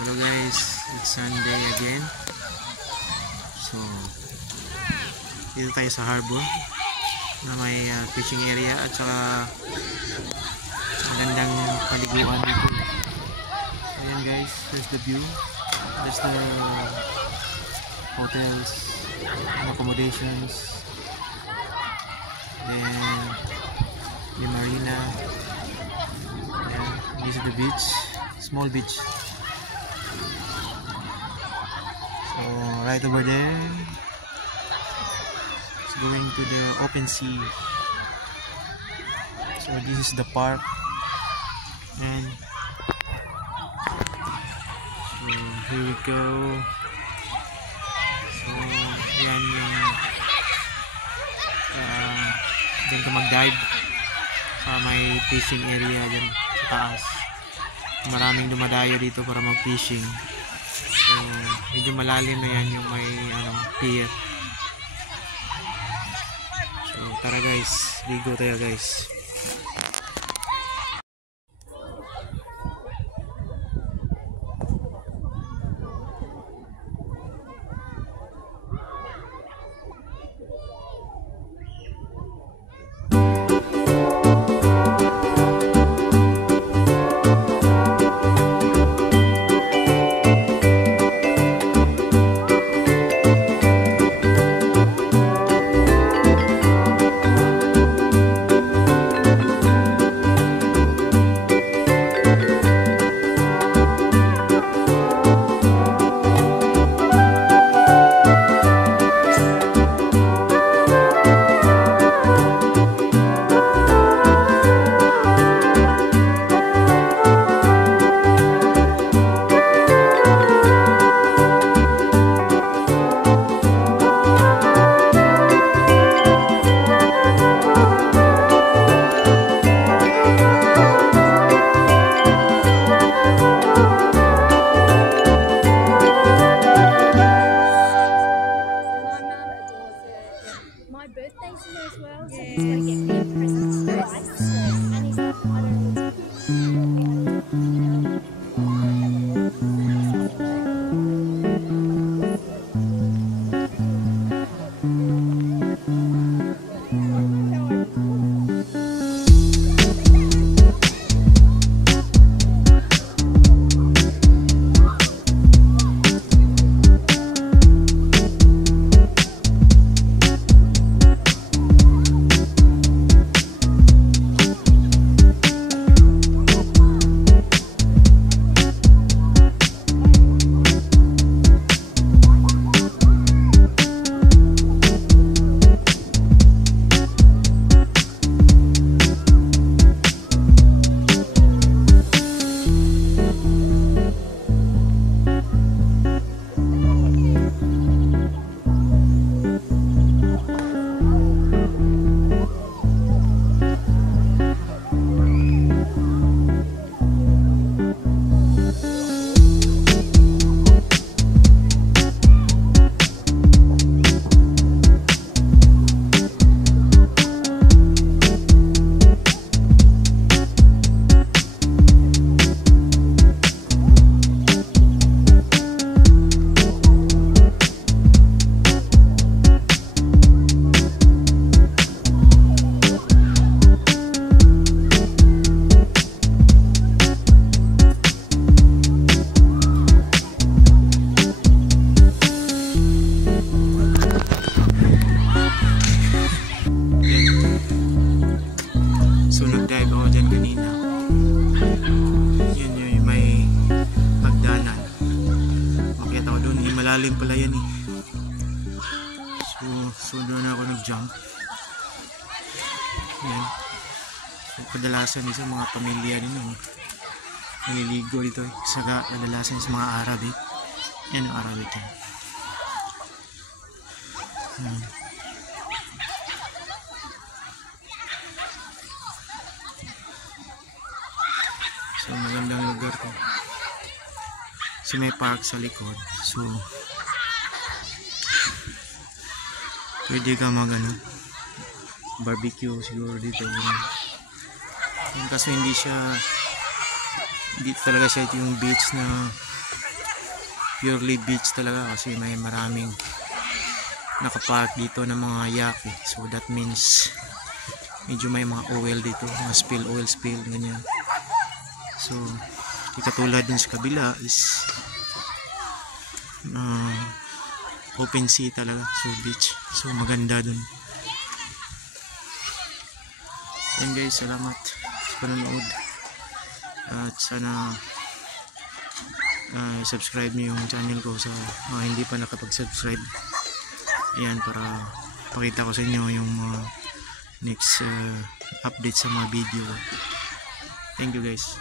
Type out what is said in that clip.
Hello guys, it's Sunday again. So dito tayo sa harbor na may fishing area at saka magandang paliguan dito. Ayan guys, there's the view, there's the hotels and accommodations, then the marina. Ayan, this is the beach, small beach. So right over there, it's going to the open sea. So this is the park, and so here we go. So yan yung dyan ka mag-dive sa may fishing area dyan sa taas. Maraming dumadayo dito para mag-fishing. So medyo malalim na yan yung may pier. So tara guys, ligo tayo guys. My birthday's here as well, so he's going to get me presents twice. And he's like, I don't need malalim pala yan eh. So doon ako nag-jump. Yan. So kadalasan sa mga pamilya din naliligo dito eh. Saka kadalasan sa mga Arab eh. Yan yung Arab ito. So magandang lugar to. So may park sa likod. So pwede ka barbecue siguro dito. Kaso hindi talaga siya yung beach na purely beach talaga kasi may maraming nakapark dito ng mga yaki. So that means medyo may mga oil dito, mga oil spill, ganyan. So katulad din sa kabila is open sea talaga, so beach. So maganda dun. And guys, salamat sa panonood at sana subscribe niyo yung channel ko sa mga hindi pa nakapag-subscribe. Ayan, para pakita ko sa inyo yung next update sa mga video. Thank you guys.